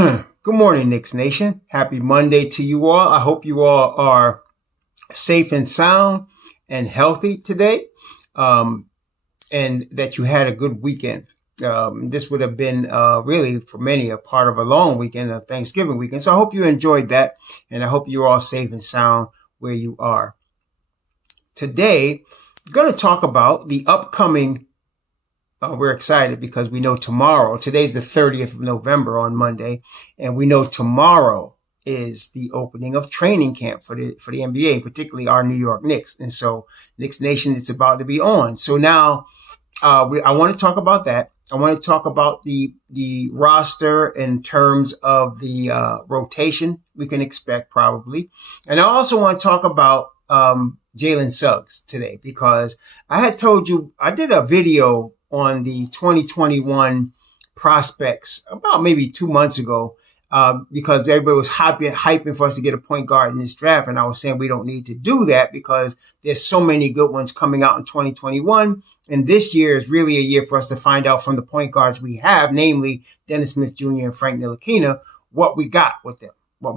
Good morning, Knicks Nation. Happy Monday to you all. I hope you all are safe and sound and healthy today, and that you had a good weekend. This would have been really, for many, a part of a long weekend, a Thanksgiving weekend. So I hope you enjoyed that, and I hope you're all safe and sound where you are. Today, I'm going to talk about the upcoming we're excited because we know today's the 30th of November on Monday, and we know tomorrow is the opening of training camp for the NBA, and particularly our New York Knicks. And so Knicks Nation, it's about to be on. So now I want to talk about that. I want to talk about the roster in terms of the rotation we can expect probably. And I also want to talk about Jalen Suggs today, because I had told you I did a video on the 2021 prospects about maybe 2 months ago, because everybody was hyping for us to get a point guard in this draft. And I was saying we don't need to do that because there's so many good ones coming out in 2021. And this year is really a year for us to find out from the point guards we have, namely Dennis Smith Jr. and Frank Ntilikina, what we got with them. What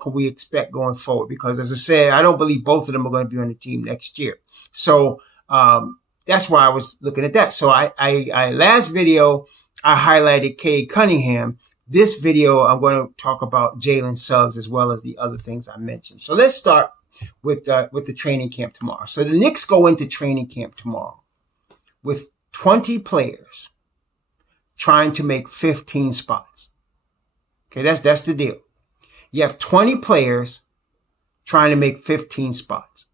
can we expect going forward? Because as I said, I don't believe both of them are going to be on the team next year. So, that's why I was looking at that. So I last video, I highlighted Cade Cunningham. This video, I'm going to talk about Jalen Suggs as well as the other things I mentioned. So let's start with the training camp tomorrow. So the Knicks go into training camp tomorrow with 20 players trying to make 15 spots. Okay, that's the deal. You have 20 players trying to make 15 spots.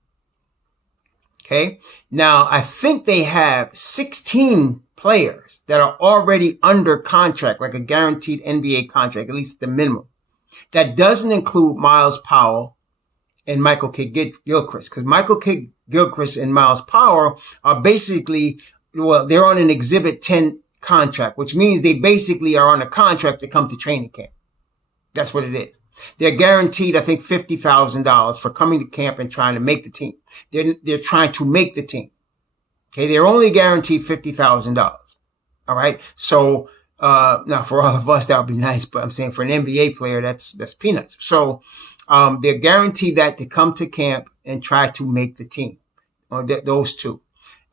Okay. Now, I think they have 16 players that are already under contract, like a guaranteed NBA contract, at least the minimum. That doesn't include Miles Powell and Michael Kidd-Gilchrist, because Michael Kidd-Gilchrist and Miles Powell are basically, they're on an Exhibit 10 contract, which means they basically are on a contract to come to training camp. That's what it is. They're guaranteed, I think, $50,000 for coming to camp and trying to make the team. They're trying to make the team. Okay. They're only guaranteed $50,000. All right. So, now for all of us, that would be nice, but I'm saying for an NBA player, that's peanuts. So, they're guaranteed that to come to camp and try to make the team, or those two.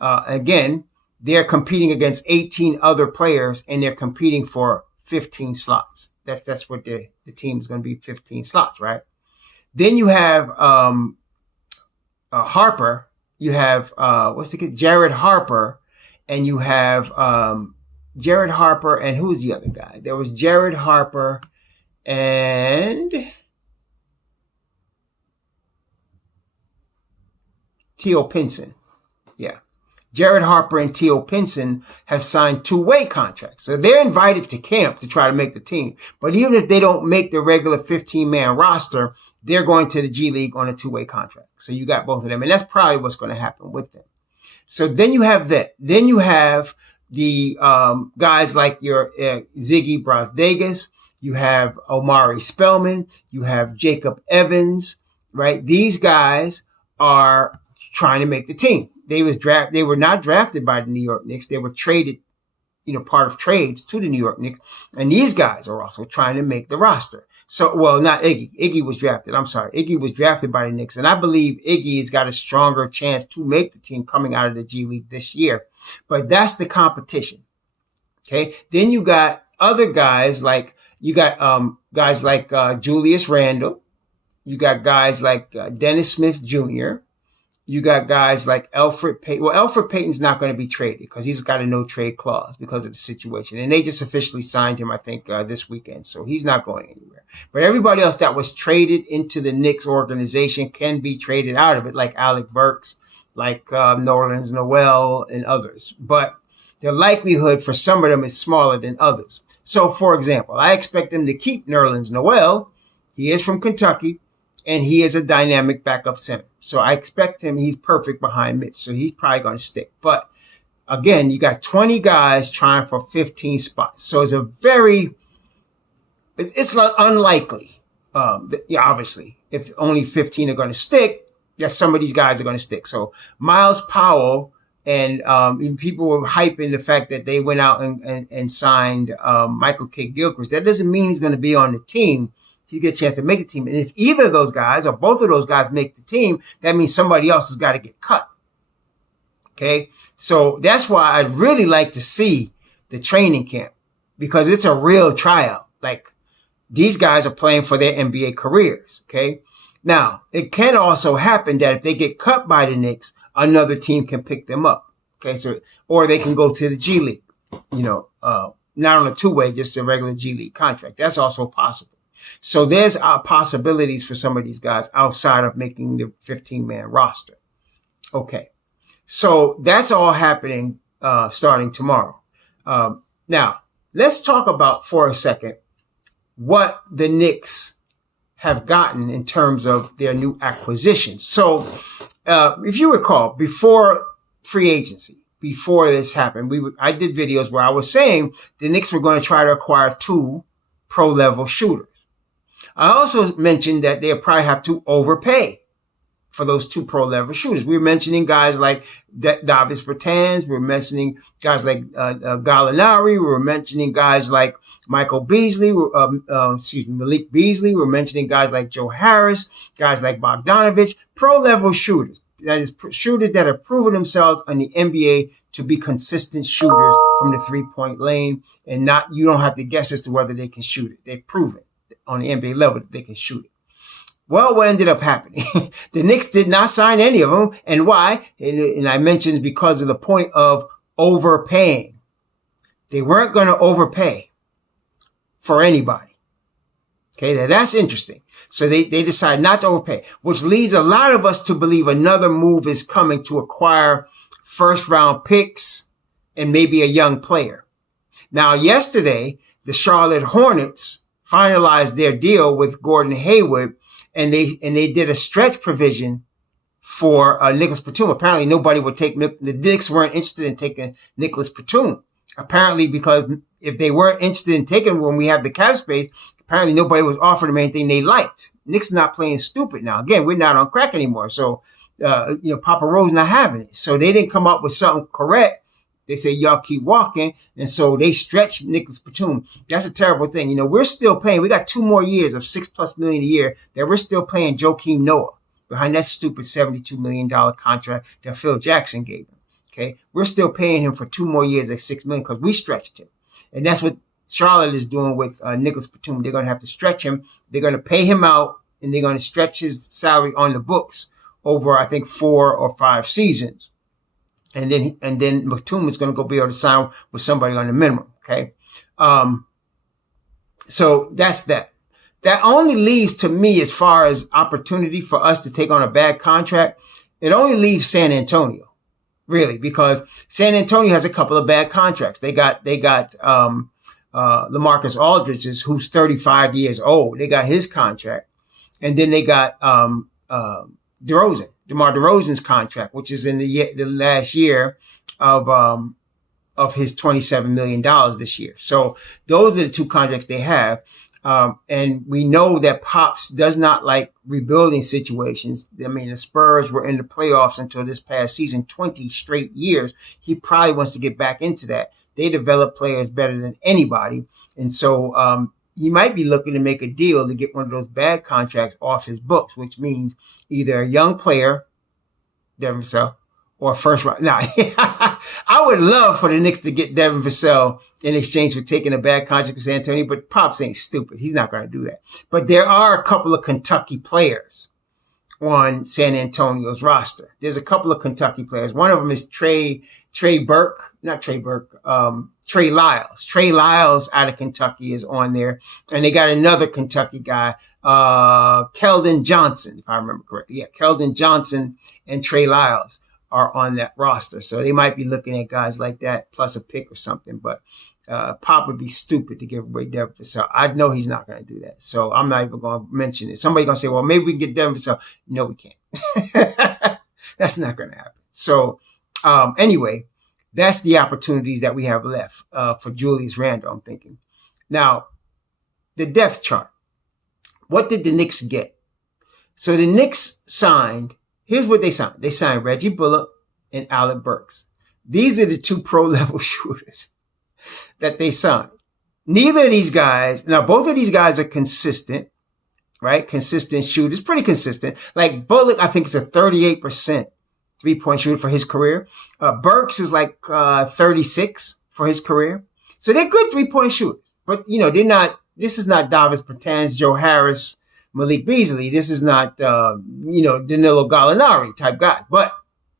Again, they're competing against 18 other players, and they're competing for 15 slots. That's what the team is going to be, 15 slots, right? Then you have Harper. You have Jared Harper, and you have Jared Harper, and who's the other guy? There was Jared Harper and Theo Pinson. Yeah. Jared Harper and Theo Pinson have signed two-way contracts. So they're invited to camp to try to make the team. But even if they don't make the regular 15-man roster, they're going to the G League on a two-way contract. So you got both of them. And that's probably what's going to happen with them. So then you have that. Then you have the guys like your Ziggy Brazdegas. You have Omari Spellman. You have Jacob Evans, right? These guys are trying to make the team. They were not drafted by the New York Knicks. They were traded, part of trades to the New York Knicks. And these guys are also trying to make the roster. So, well, not Iggy. Iggy was drafted. I'm sorry. Iggy was drafted by the Knicks. And I believe Iggy has got a stronger chance to make the team coming out of the G League this year. But that's the competition. Okay. Then you got other guys like, Julius Randle. You got guys like Dennis Smith Jr. You got guys like Elfrid Payton. Well, Elfrid Payton's not going to be traded because he's got a no-trade clause because of the situation. And they just officially signed him, I think, this weekend. So he's not going anywhere. But everybody else that was traded into the Knicks organization can be traded out of it, like Alec Burks, like Nerlens Noel, and others. But the likelihood for some of them is smaller than others. So, for example, I expect them to keep Nerlens Noel. He is from Kentucky, and he is a dynamic backup center. So I expect him, he's perfect behind Mitch. So he's probably going to stick. But again, you got 20 guys trying for 15 spots. So it's it's unlikely. Obviously, if only 15 are going to stick, that some of these guys are going to stick. So Miles Powell And even people were hyping the fact that they went out and signed Michael K. Gilchrist. That doesn't mean he's going to be on the team. He gets a chance to make the team. And if either of those guys or both of those guys make the team, that means somebody else has got to get cut. Okay? So that's why I'd really like to see the training camp, because it's a real tryout. Like, these guys are playing for their NBA careers. Okay? Now, it can also happen that if they get cut by the Knicks, another team can pick them up. Okay, so, or they can go to the G League, not on a two-way, just a regular G League contract. That's also possible. So there's possibilities for some of these guys outside of making the 15-man roster. Okay, so that's all happening starting tomorrow. Now, let's talk about for a second what the Knicks have gotten in terms of their new acquisitions. So, if you recall, before free agency, before this happened, I did videos where I was saying the Knicks were going to try to acquire 2 pro-level shooters. I also mentioned that they'll probably have to overpay for those 2 pro-level shooters. We were mentioning guys like Davis Bertans. We were mentioning guys like Gallinari. We were mentioning guys like Michael Beasley. Malik Beasley. We were mentioning guys like Joe Harris, guys like Bogdanovich, pro-level shooters. That is, shooters that have proven themselves in the NBA to be consistent shooters from the 3-point lane, and you don't have to guess as to whether they can shoot it. They've proven on the NBA level that they can shoot it. Well, what ended up happening? The Knicks did not sign any of them. And why? And I mentioned because of the point of overpaying. They weren't going to overpay for anybody. Okay, now that's interesting. So they decided not to overpay, which leads a lot of us to believe another move is coming to acquire first-round picks and maybe a young player. Now, yesterday, the Charlotte Hornets finalized their deal with Gordon Hayward, and they did a stretch provision for Nicholas Batum. Apparently, nobody would take the Knicks weren't interested in taking Nicholas Batum. Apparently, because if they weren't interested in taking when we have the cap space, apparently nobody was offering them anything they liked. Knicks not playing stupid now. Again, we're not on crack anymore, so Papa Rose not having it. So they didn't come up with something correct. They say, y'all keep walking. And so they stretched Nicholas Batum. That's a terrible thing. We're still paying. We got 2 more years of $6+ million a year that we're still paying Joakim Noah behind that stupid $72 million contract that Phil Jackson gave him. Okay. We're still paying him for 2 more years at $6 million because we stretched him. And that's what Charlotte is doing with Nicholas Batum. They're going to have to stretch him. They're going to pay him out, and they're going to stretch his salary on the books over, I think, 4 or 5 seasons. And then Batum is going to go be able to sign with somebody on the minimum. Okay. So that's that. That only leaves, to me, as far as opportunity for us to take on a bad contract, it only leaves San Antonio, really, because San Antonio has a couple of bad contracts. They got LaMarcus Aldridge's, who's 35 years old. They got his contract. And then they got DeMar DeRozan's contract, which is in the last year of his $27 million this year. So those are the 2 contracts they have. And we know that Pops does not like rebuilding situations. I mean, the Spurs were in the playoffs until this past season, 20 straight years. He probably wants to get back into that. They develop players better than anybody. And so, he might be looking to make a deal to get one of those bad contracts off his books, which means either a young player, Devin Vassell, or a first round. Now, I would love for the Knicks to get Devin Vassell in exchange for taking a bad contract with San Antonio, but Pops ain't stupid. He's not going to do that. But there are a couple of Kentucky players on San Antonio's roster. There's a couple of Kentucky players. One of them is Trey Lyles. Trey Lyles out of Kentucky is on there. And they got another Kentucky guy, Keldon Johnson, if I remember correctly. Yeah, Keldon Johnson and Trey Lyles are on that roster. So they might be looking at guys like that plus a pick or something. But Pop would be stupid to give away Devin Vassell. I know he's not going to do that. So I'm not even going to mention it. Somebody's going to say, well, maybe we can get Devin Vassell. No, we can't. That's not going to happen. So anyway, that's the opportunities that we have left for Julius Randle, I'm thinking. Now, the depth chart. What did the Knicks get? So the Knicks signed, here's what they signed. They signed Reggie Bullock and Alec Burks. These are the two pro-level shooters that they signed. Neither of these guys, now both of these guys are consistent, right? Consistent shooters, pretty consistent. Like Bullock, I think it's a 38% three-point shooter for his career. Burks is like 36 for his career. So they're good three-point shooters. But, this is not Davis Bertans, Joe Harris, Malik Beasley. This is not, Danilo Gallinari type guy. But,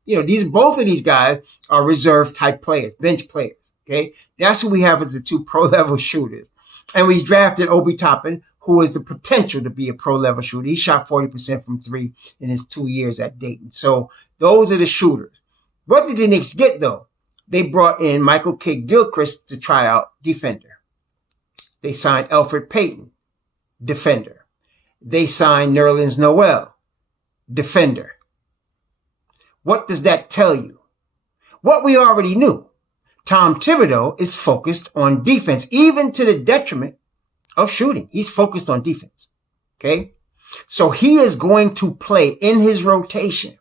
both of these guys are reserve type players, bench players. Okay. That's who we have as the two pro-level shooters. And we drafted Obi Toppin, who has the potential to be a pro-level shooter. He shot 40% from three in his 2 years at Dayton. So those are the shooters. What did the Knicks get, though? They brought in Michael Kidd-Gilchrist to try out defender. They signed Elfrid Payton, defender. They signed Nerlens Noel, defender. What does that tell you? What we already knew. Tom Thibodeau is focused on defense, even to the detriment of shooting. He's focused on defense. Okay. So he is going to play in his rotation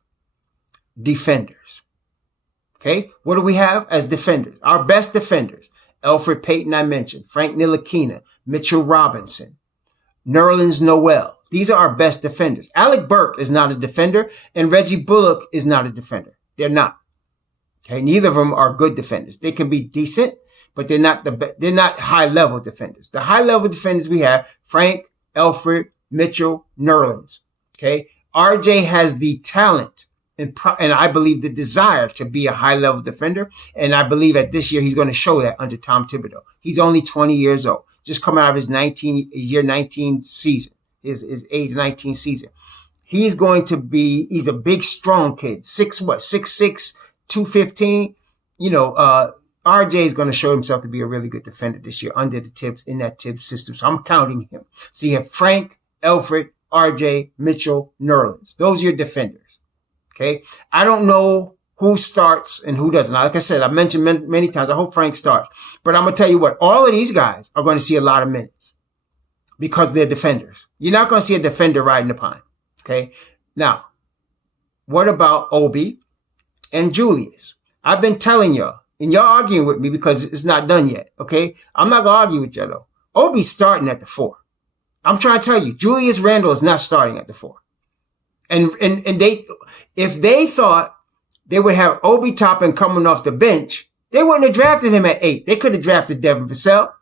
defenders. Okay. What do we have as defenders? Our best defenders. Elfrid Payton, I mentioned. Frank Ntilikina, Mitchell Robinson, Nerlens Noel. These are our best defenders. Alec Burke is not a defender, and Reggie Bullock is not a defender. They're not. Okay, neither of them are good defenders. They can be decent, but they're not high-level defenders. The high-level defenders we have, Frank, Elfrid, Mitchell, Nerlens. Okay, RJ has the talent and I believe the desire to be a high-level defender, and I believe that this year he's going to show that under Tom Thibodeau. He's only 20 years old, just coming out of his year 19 season, his age 19 season. He's a big, strong kid, 6'6", 215. RJ is going to show himself to be a really good defender this year under the Tibbs, in that Tibbs system. So I'm counting him. So you have Frank, Elfrid, RJ, Mitchell, Nerlens. Those are your defenders. Okay. I don't know who starts and who doesn't. Like I said, I mentioned many times, I hope Frank starts. But I'm going to tell you what, all of these guys are going to see a lot of minutes because they're defenders. You're not going to see a defender riding the pine. Okay. Now, what about Obi and Julius? I've been telling y'all, and y'all arguing with me because it's not done yet. Okay. I'm not going to argue with y'all though. Obi's starting at the 4. I'm trying to tell you, Julius Randle is not starting at the 4. And if they thought they would have Obi Toppin coming off the bench, they wouldn't have drafted him at 8. They could have drafted Devin Vassell.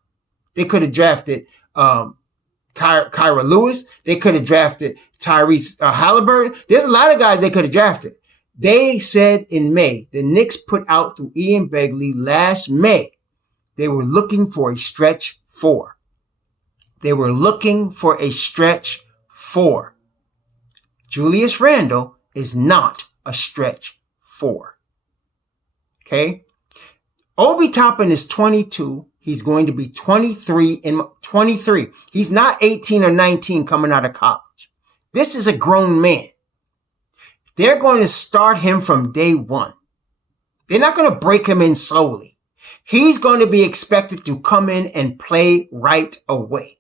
They could have drafted, Kyra Lewis. They could have drafted Tyrese Halliburton. There's a lot of guys they could have drafted. They said in May, the Knicks put out through Ian Begley last May, they were looking for a stretch 4. They were looking for a stretch 4. Julius Randle is not a stretch 4. Okay. Obi Toppin is 22. He's going to be 23 in 23. He's not 18 or 19 coming out of college. This is a grown man. They're going to start him from day one. They're not going to break him in slowly. He's going to be expected to come in and play right away,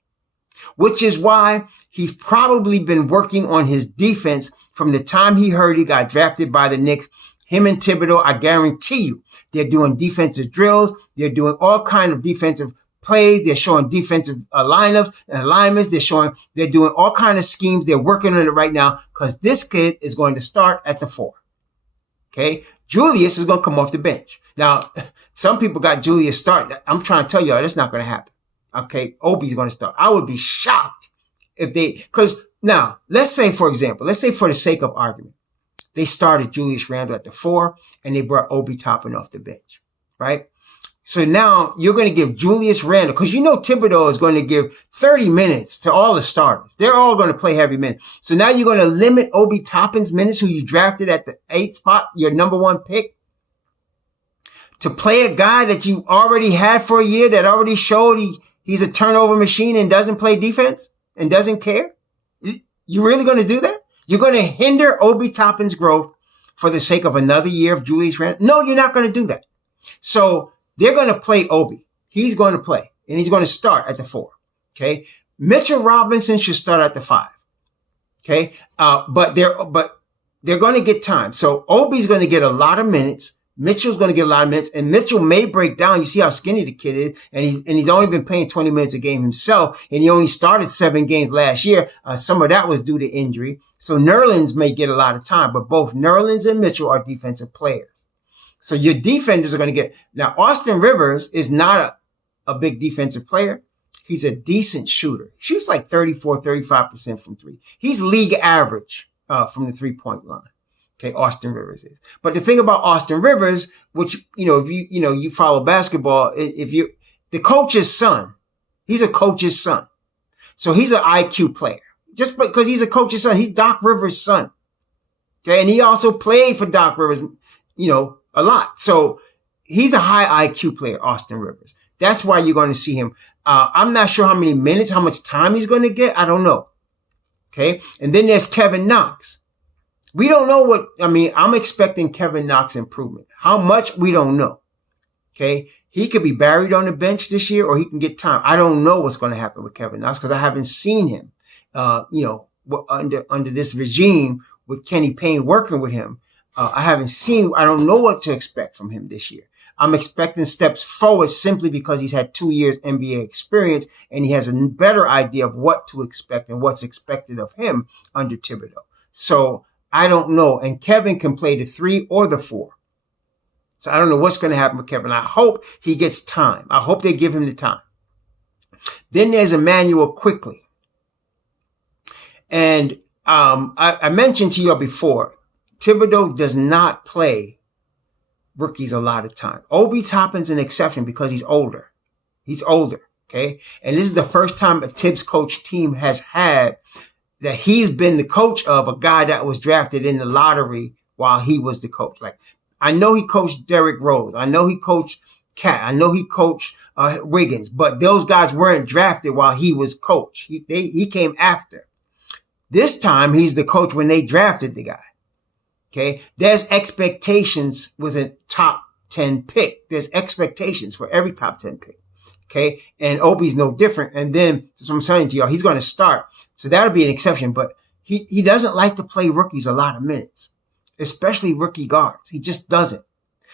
which is why he's probably been working on his defense from the time he heard he got drafted by the Knicks. Him and Thibodeau, I guarantee you, they're doing defensive drills. They're doing all kinds of defensive plays. They're showing defensive lineups and alignments. They're doing all kinds of schemes. They're working on it right now because this kid is going to start at the 4. Okay. Julius is going to come off the bench. Now, some people got Julius starting. I'm trying to tell y'all that's not going to happen. Okay. Obi's going to start. I would be shocked if because now let's say for the sake of argument, they started Julius Randle at the 4 and they brought Obi Toppin off the bench, right? So now you're going to give Julius Randle, because Thibodeau is going to give 30 minutes to all the starters. They're all going to play heavy minutes. So now you're going to limit Obi Toppin's minutes, who you drafted at the 8th spot, your number 1 pick, to play a guy that you already had for a year, that already showed he's a turnover machine and doesn't play defense and doesn't care. You really going to do that? You're going to hinder Obi Toppin's growth for the sake of another year of Julius Randle? No, you're not going to do that. So they're going to play Obi. He's going to play, and he's going to start at the 4. Okay. Mitchell Robinson should start at the 5. Okay. But they're going to get time. So Obi's going to get a lot of minutes Mitchell's going to get a lot of minutes, and Mitchell may break down. You see how skinny the kid is, and he's only been playing 20 minutes a game himself, and he only started 7 games last year. Some of that was due to injury. So Nerlens may get a lot of time, but both Nerlens and Mitchell are defensive players. So your defenders are going to get. Now, Austin Rivers is not a big defensive player. He's a decent shooter. He shoots like 35% from three. He's league average from the 3-point line. Okay, Austin Rivers is. But the thing about Austin Rivers, which, if you follow basketball, the coach's son, he's a coach's son. So he's an IQ player. Just because he's a coach's son, he's Doc Rivers' son. Okay, and he also played for Doc Rivers, a lot. So he's a high IQ player, Austin Rivers. That's why you're going to see him. I'm not sure how many minutes, how much time he's going to get. I don't know. Okay. And then there's Kevin Knox. We don't know I'm expecting Kevin Knox improvement. How much? We don't know. Okay. He could be buried on the bench this year, or he can get time. I don't know what's going to happen with Kevin Knox because I haven't seen him, under this regime with Kenny Payne working with him. I don't know what to expect from him this year. I'm expecting steps forward simply because he's had 2 years NBA experience and he has a better idea of what to expect and what's expected of him under Thibodeau. So I don't know. And Kevin can play the 3 or the 4. So I don't know what's going to happen with Kevin. I hope he gets time. I hope they give him the time. Then there's Emmanuel Quickly. And I mentioned to you before, Thibodeau does not play rookies a lot of time. Obi Toppin's an exception because he's older. He's older, okay? And this is the first time a Tibbs coach team has had that he's been the coach of a guy that was drafted in the lottery while he was the coach. Like, I know he coached Derrick Rose. I know he coached Cat. I know he coached Wiggins, but those guys weren't drafted while he was coach. He came after. This time he's the coach when they drafted the guy. Okay. There's expectations with a top 10 pick. There's expectations for every top 10 pick. Okay. And Obi's no different. And then, that's what I'm saying to y'all, he's going to start. So that'll be an exception, but he doesn't like to play rookies a lot of minutes, especially rookie guards. He just doesn't.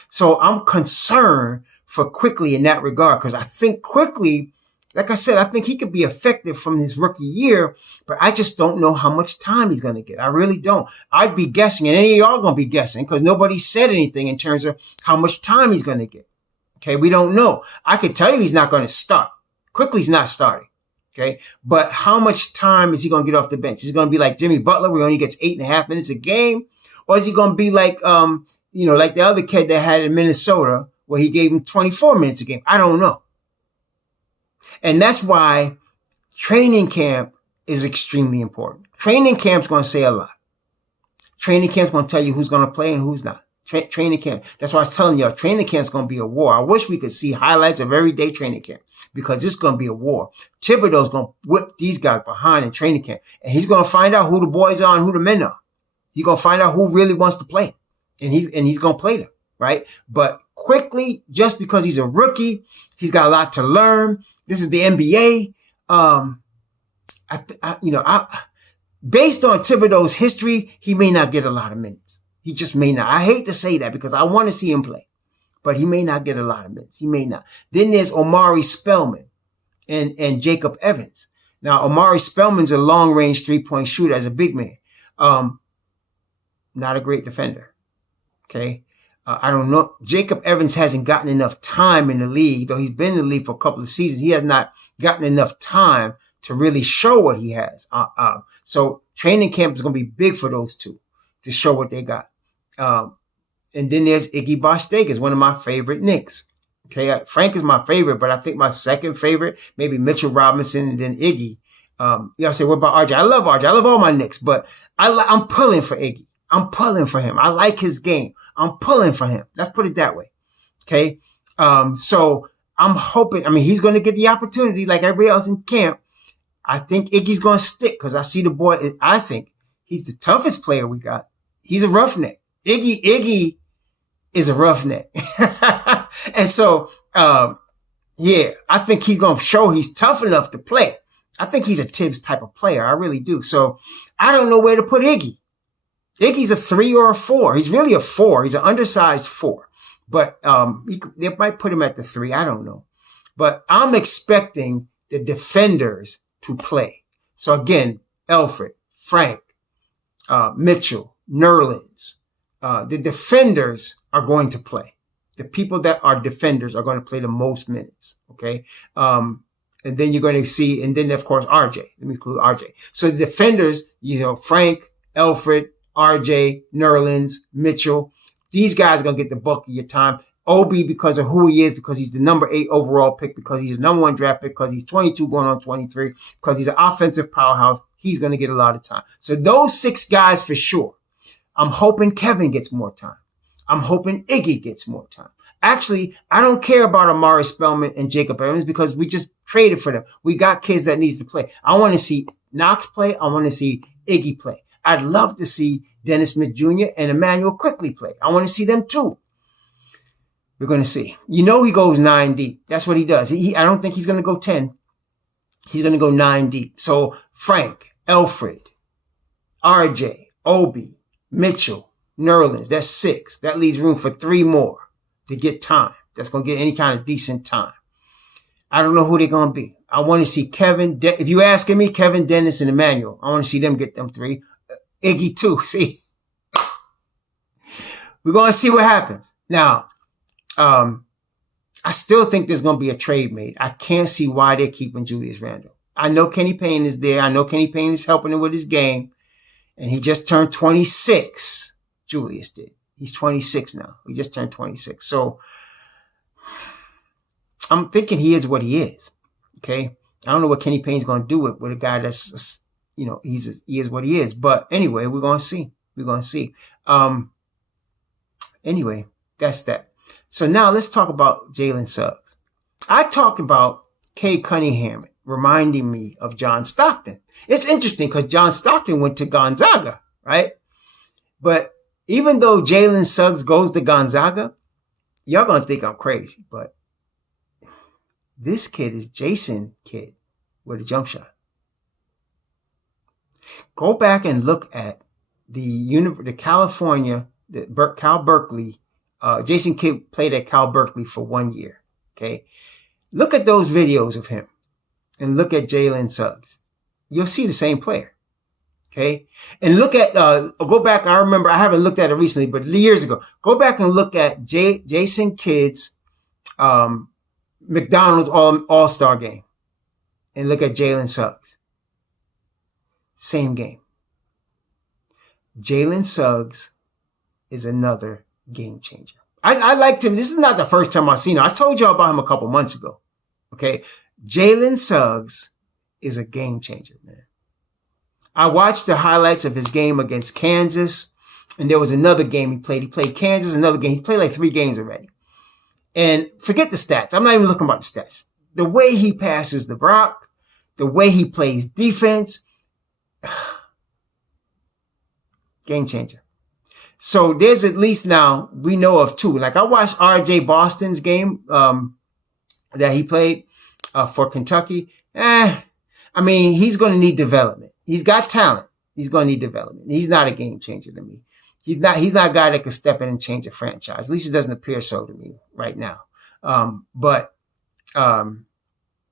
So I'm concerned for Quickly in that regard, because I think Quickly, like I said, I think he could be effective from his rookie year, but I just don't know how much time he's going to get. I really don't. I'd be guessing, and any of y'all going to be guessing, because nobody said anything in terms of how much time he's going to get. Okay, we don't know. I could tell you he's not going to start. Quickly's not starting. Okay, but how much time is he going to get off the bench? Is he going to be like Jimmy Butler, where he only gets 8.5 minutes a game? Or is he going to be like, like the other kid that had in Minnesota, where he gave him 24 minutes a game? I don't know. And that's why training camp is extremely important. Training camp's going to say a lot. Training camp's going to tell you who's going to play and who's not. Training camp. That's why I was telling y'all, training camp's going to be a war. I wish we could see highlights of every day training camp, because it's going to be a war. Thibodeau's going to whip these guys behind in training camp, and he's going to find out who the boys are and who the men are. He's going to find out who really wants to play, and he's going to play them, right? But Quickly, just because he's a rookie, he's got a lot to learn. This is the NBA. Based on Thibodeau's history, he may not get a lot of minutes. He just may not. I hate to say that because I want to see him play, but he may not get a lot of minutes. He may not. Then there's Omari Spellman and Jacob Evans. Now, Omari Spellman's a long-range 3-point shooter as a big man. Not a great defender. Okay. I don't know. Jacob Evans hasn't gotten enough time in the league, though he's been in the league for a couple of seasons. He has not gotten enough time to really show what he has. So training camp is going to be big for those two to show what they got. And then there's Iggy Bostake, one of my favorite Knicks. Okay. Frank is my favorite, but I think my second favorite, maybe Mitchell Robinson and then Iggy. Y'all say, what about RJ? I love RJ. I love all my Knicks, but I'm pulling for Iggy. I'm pulling for him. I like his game. I'm pulling for him. Let's put it that way. Okay. So I'm hoping, he's going to get the opportunity like everybody else in camp. I think Iggy's going to stick because I see the boy. I think he's the toughest player we got. He's a roughneck. Iggy is a roughneck. And so, I think he's going to show he's tough enough to play. I think he's a Tibbs type of player. I really do. So I don't know where to put Iggy. Iggy's a 3 or a 4. He's really a 4. He's an undersized 4. But they might put him at the 3. I don't know. But I'm expecting the defenders to play. So again, Alfred, Frank, Mitchell, Nerlens, the defenders are going to play. The people that are defenders are going to play the most minutes. Okay. And then you're going to see, and then of course, RJ. Let me include RJ. So the defenders, Frank, Alfred, RJ, Nerlens, Mitchell, these guys are going to get the bulk of your time. Obi, because of who he is, because he's the number 8 overall pick, because he's the number 1 draft pick, because he's 22 going on 23, because he's an offensive powerhouse, he's going to get a lot of time. So those 6 guys for sure. I'm hoping Kevin gets more time. I'm hoping Iggy gets more time. Actually, I don't care about Amari Spellman and Jacob Evans because we just traded for them. We got kids that needs to play. I want to see Knox play. I want to see Iggy play. I'd love to see Dennis Smith Jr. and Emmanuel Quickly play. I want to see them too. We're going to see. He goes 9 deep. That's what he does. I don't think he's going to go 10. He's going to go 9 deep. So Frank, Alfred, RJ, Obi, Mitchell, Nerlens. That's 6. That leaves room for 3 more to get time. That's going to get any kind of decent time. I don't know who they're going to be. I want to see Kevin. If you asking me, Kevin, Dennis, and Emmanuel. I want to see them get them 3. Iggy too. See, we're going to see what happens. Now, I still think there's going to be a trade made. I can't see why they're keeping Julius Randle. I know Kenny Payne is there. I know Kenny Payne is helping him with his game. And he just turned 26. Julius did. He's 26 now. He just turned 26. So I'm thinking he is what he is. Okay. I don't know what Kenny Payne's going to do with a guy that's, he is what he is. But anyway, we're going to see. We're going to see. Anyway, that's that. So now let's talk about Jalen Suggs. I talked about Cade Cunningham reminding me of John Stockton. It's interesting because John Stockton went to Gonzaga, right? But even though Jalen Suggs goes to Gonzaga, y'all gonna think I'm crazy, but this kid is Jason Kidd with a jump shot. Go back and look at Cal Berkeley. Jason Kidd played at Cal Berkeley for 1 year. Okay. Look at those videos of him and look at Jalen Suggs. You'll see the same player. Okay. And look at, go back. I remember I haven't looked at it recently, but years ago, go back and look at Jason Kidd's, McDonald's All-Star game and look at Jalen Suggs. Same game. Jalen Suggs is another game changer. I liked him. This is not the first time I've seen him. I told y'all about him a couple months ago. Okay. Jalen Suggs is a game changer, man. I watched the highlights of his game against Kansas, and there was another game he played. He played Kansas, another game. He's played like 3 games already. And forget the stats. I'm not even looking about the stats. The way he passes the rock, the way he plays defense, game changer. So there's at least now we know of 2. Like I watched RJ Boston's game that he played for Kentucky. He's going to need development. He's got talent. He's going to need development. He's not a game changer to me. He's not a guy that could step in and change a franchise. At least it doesn't appear so to me right now. But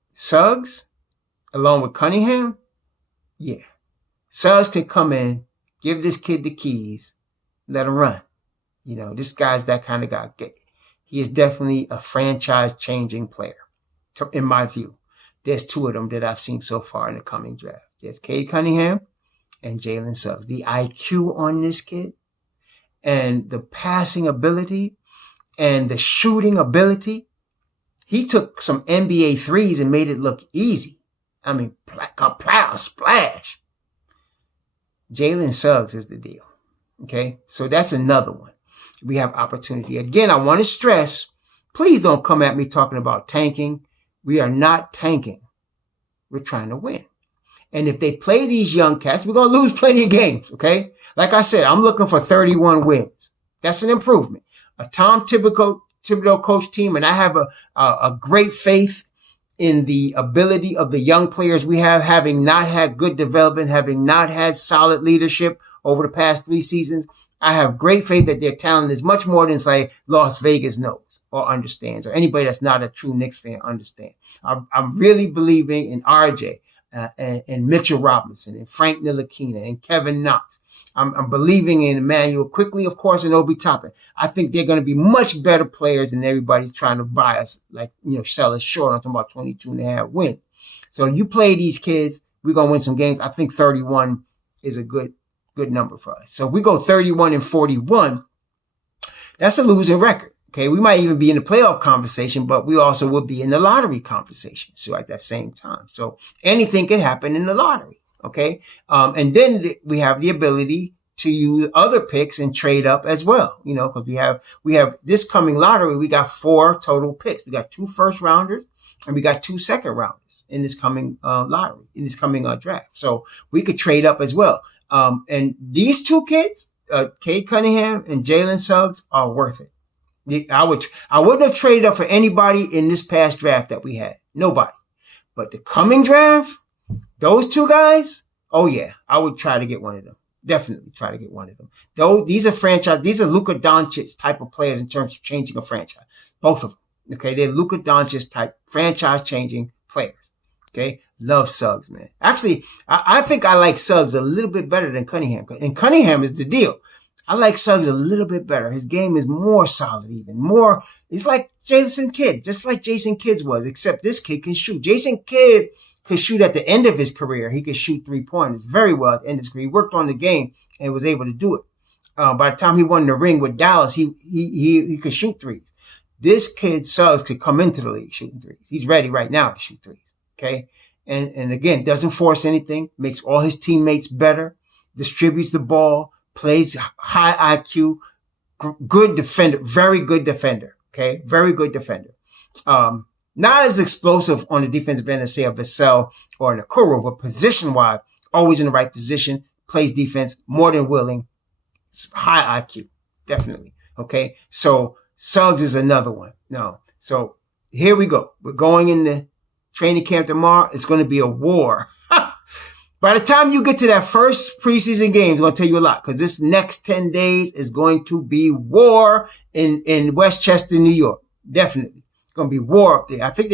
Suggs, along with Cunningham, yeah. Suggs can come in, give this kid the keys, let him run. This guy's that kind of guy. He is definitely a franchise-changing player, in my view. There's 2 of them that I've seen so far in the coming draft. There's Cade Cunningham and Jalen Suggs. The IQ on this kid and the passing ability and the shooting ability. He took some NBA threes and made it look easy. Splash. Jalen Suggs is the deal. Okay. So that's another one. We have opportunity. Again, I want to stress, please don't come at me talking about tanking. We are not tanking. We're trying to win. And if they play these young cats, we're going to lose plenty of games. Okay. Like I said, I'm looking for 31 wins. That's an improvement. A Tom Thibodeau coach team. And I have a great faith in the ability of the young players we have, having not had good development, having not had solid leadership over the past 3 seasons. I have great faith that their talent is much more than, say, Las Vegas knows or understands, or anybody that's not a true Knicks fan understands. I'm really believing in RJ and Mitchell Robinson and Frank Ntilikina and Kevin Knox. I'm believing in Emmanuel Quickly, of course, and Obi Toppin. I think they're going to be much better players than everybody's trying to buy us, like, sell us short. I'm talking about 22.5 wins. So you play these kids, we're going to win some games. I think 31 is a good number for us. So if we go 31-41, that's a losing record. Okay, we might even be in the playoff conversation, but we also will be in the lottery conversation. So at that same time. So anything can happen in the lottery. Okay. And then we have the ability to use other picks and trade up as well, because we have this coming lottery. We got 4 total picks. We got 2 first rounders and we got 2 second rounders in this coming lottery, in this coming draft. So we could trade up as well. And these 2 kids, Cade Cunningham and Jalen Suggs, are worth it. I wouldn't have traded up for anybody in this past draft that we had. Nobody. But the coming draft, those 2 guys, oh yeah, I would try to get one of them. Definitely try to get one of them. Though these are Luka Doncic type of players in terms of changing a franchise. Both of them. Okay, they're Luka Doncic type franchise changing players. Okay, love Suggs, man. Actually, I think I like Suggs a little bit better than Cunningham. And Cunningham is the deal. I like Suggs a little bit better. His game is more solid, even more. It's like Jason Kidd, just like Jason Kidd was, except this kid can shoot. Jason Kidd could shoot at the end of his career. He could shoot 3-pointers very well at the end of his career. He worked on the game and was able to do it. By the time he won the ring with Dallas, he could shoot threes. This kid Suggs could come into the league shooting threes. He's ready right now to shoot threes. Okay, and again, doesn't force anything, makes all his teammates better, distributes the ball. Plays high IQ, good defender, very good defender. Okay, very good defender. Not as explosive on the defensive end as, say, a Vassell or an Okoro, but position-wise, always in the right position, plays defense, more than willing, high IQ, definitely. Okay, so Suggs is another one. No, so here we go. We're going into training camp tomorrow. It's going to be a war. By the time you get to that first preseason game, it's going to tell you a lot, because this next 10 days is going to be war in Westchester, New York. Definitely. It's going to be war up there. I think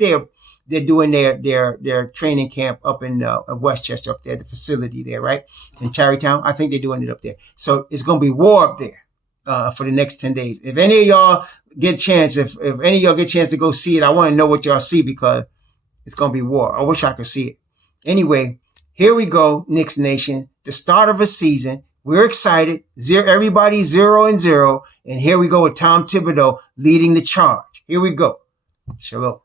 they're doing their training camp up in Westchester up there, the facility there, right? In Tarrytown. I think they're doing it up there. So it's going to be war up there, for the next 10 days. If any of y'all get a chance, if any of y'all get a chance to go see it, I want to know what y'all see, because it's going to be war. I wish I could see it. Anyway, here we go, Knicks Nation. The start of a season. We're excited. Everybody's 0-0. And here we go with Tom Thibodeau leading the charge. Here we go. Shalom.